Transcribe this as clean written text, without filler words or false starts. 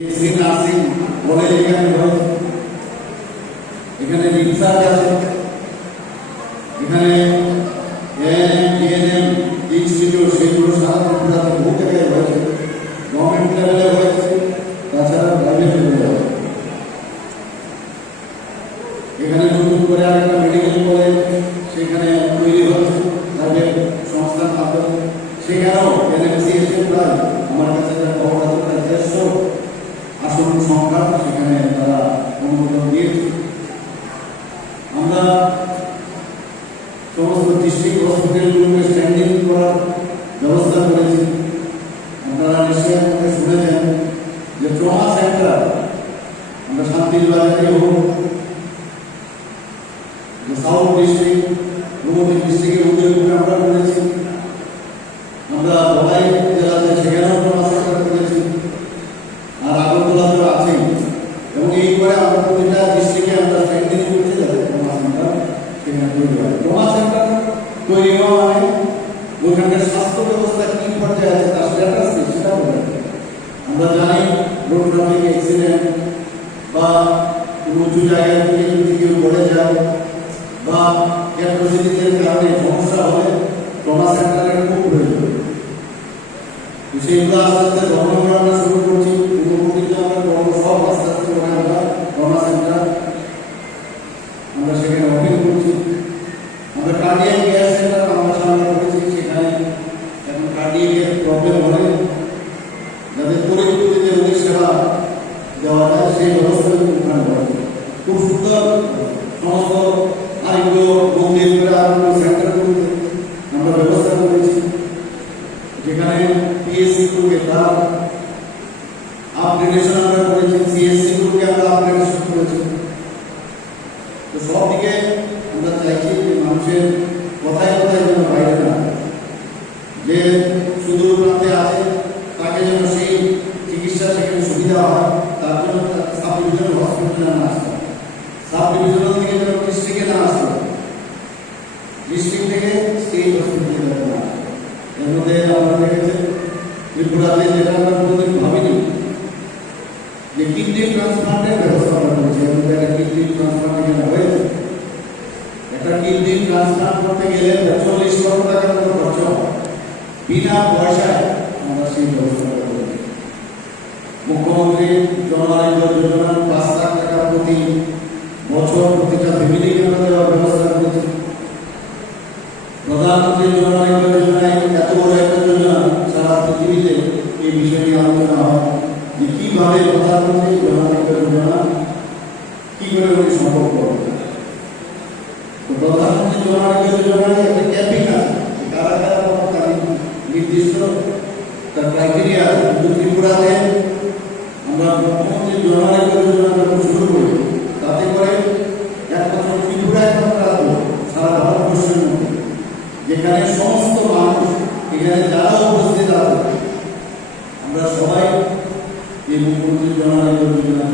Nursing college এখানে রয়েছে, এখানে রিসার্চ আছে, এখানে এএনএম ইনস্টিটিউট সেগুলো সারা ত্রিপুরাতে বহু জায়গায় রয়েছে, গভর্নমেন্ট লেভেলে হয়েছে, তাছাড়া প্রাইভেট লেভেলে হয়েছে। এখানে নতুন করে আরেকটা মেডিকেল কলেজ সেখানে তৈরি হচ্ছে প্রাইভেট সংস্থার মাধ্যমে, সেখানেও এনএমসি এসে প্রায় আমার কাছে খবর আছে প্রায় 150 আসন সংখ্যা সেখানে তারা অনুমোদন দিয়েছে। আমরা সমস্ত ডিস্ট্রিক্ট হসপিটালগুলোকে স্ট্যান্ডিং করার ব্যবস্থা করেছি। আপনারা নিশ্চয়ই শুনেছেন যে ট্রমা সেন্টার আমরা শান্তিবাজারে হোক, সাউথ ডিস্ট্রিক্ট, গোমতী ডিস্ট্রিক্টের উদয়পুরে আমরা করেছি, আমরা বলাই জেলাতে সেখানেও ট্রমা সেন্টার করেছি, আর আগরতলা তো আছেই। এবং এই করে আমরা প্রতিটা ডিস্ট্রিক্টে আমরা স্ট্যান্ডিং করছি যাতে ট্রমা সেন্টার সেখানে তৈরি হয়। ট্রমা সেন্টার তৈরি হওয়া মানে ওখানকার স্বাস্থ্য ব্যবস্থা কি পর্যায়ে আছে তার স্ট্যাটাস কি সেটা বলে। আমরা জানি রোড ট্রাফিক অ্যাক্সিডেন্ট বা উঁচু জায়গায় থেকে যদি কেউ পড়ে যায় বা ক্যাপাসিটির কারণে সমস্যা হলে ট্রমা সেন্টারের খুব প্রয়োজন। সেইগুলো আস্তে আস্তে গঠন করা শুরু করছি। পূর্ববর্তীতে আমরা সব আস্তে আস্তে আমরা ট্রমা সেন্টার আমরা সেখানে ওপেন করছি। আমরা কার্ডিয়াক কেয়ার সেন্টার আমরা সামনে করেছি, সেখানে এখন কার্ডিয়াকের প্রবলেম হলে যাদের পরিস্থিতিতে রোগীর সেবা দেওয়া যায় সেই ব্যবস্থা ওখানে করেছে। খুব সুন্দর সমস্ত আরেকটু মন্দির সেন্টারগুলোতে আমরা ব্যবস্থা করেছি, যেখানে পিএসসি গুলোকে তার আপগ্রেডেশন আমরা করেছি, সিএসসি গুলোকে আমরা আপগ্রেডেশন করেছি। তো সব দিকে আমরা চাইছি যে মানুষের কথায় কথায় যেন বাইরে না, যে সুদূর প্রান্তে আছে তাকে যেন সেই চিকিৎসা সেখানে সুবিধা হয়, তার জন্য সাব ডিভিশনাল হসপিটালে না আসতে, সাব ডিভিশনাল থেকে যেন ডিস্ট্রিক্টে না আসতে, ডিস্ট্রিক্ট থেকে স্টেট হসপিটালে যেতে না। এর মধ্যে আমরা দেখেছেন ত্রিপুরাতে যেটা আমরা কোনোদিন ভাবিনি যে কিডনি ট্রান্সপ্লান্টের ব্যবস্থা আমরা করেছি। এর মধ্যে একটা কিডনি ট্রান্সপ্লান্ট এখানে হয়েছে। একটা কিডনি ট্রান্সপ্লান্ট করতে গেলে 40 লক্ষ টাকার মতো খরচ হয়, বিনা পয়সায় আমরা সেই ব্যবস্থা করেছি। মুখ্যমন্ত্রী জন আরোগ্য যোজনা 5 লাখ টাকা প্রতি বছর প্রতিটা ফ্যামিলিকে আমরা দেওয়ার ব্যবস্থা করেছি। প্রধানমন্ত্রী জন আরোগ্য যোজনায় এত বড় একটা যোজনা সারা পৃথিবীতে এই বিষয় নিয়ে আলোচনা হয় যে কিভাবে প্রধানমন্ত্রী জন আরোগ্য যোজনা কি করে উনি সম্ভব করবেন। তো প্রধানমন্ত্রী জন আরোগ্য যোজনায় একটা ক্যাপিং আছে, কারা কারা তার নির্দিষ্ট তার ক্রাইটেরিয়া আছে। কিন্তু ত্রিপুরাতে আমরা মুখ্যমন্ত্রী জন আরোগ্য যোজনা যখন শুরু করি তাতে করে একমাত্র ত্রিপুরায় সারা ভারতবর্ষের মধ্যে যেখানে সমস্ত মানুষ এখানে যারা উপস্থিত আছে আমরা সবাই এই মুখ্যমন্ত্রী জন আরোগ্য যোজনা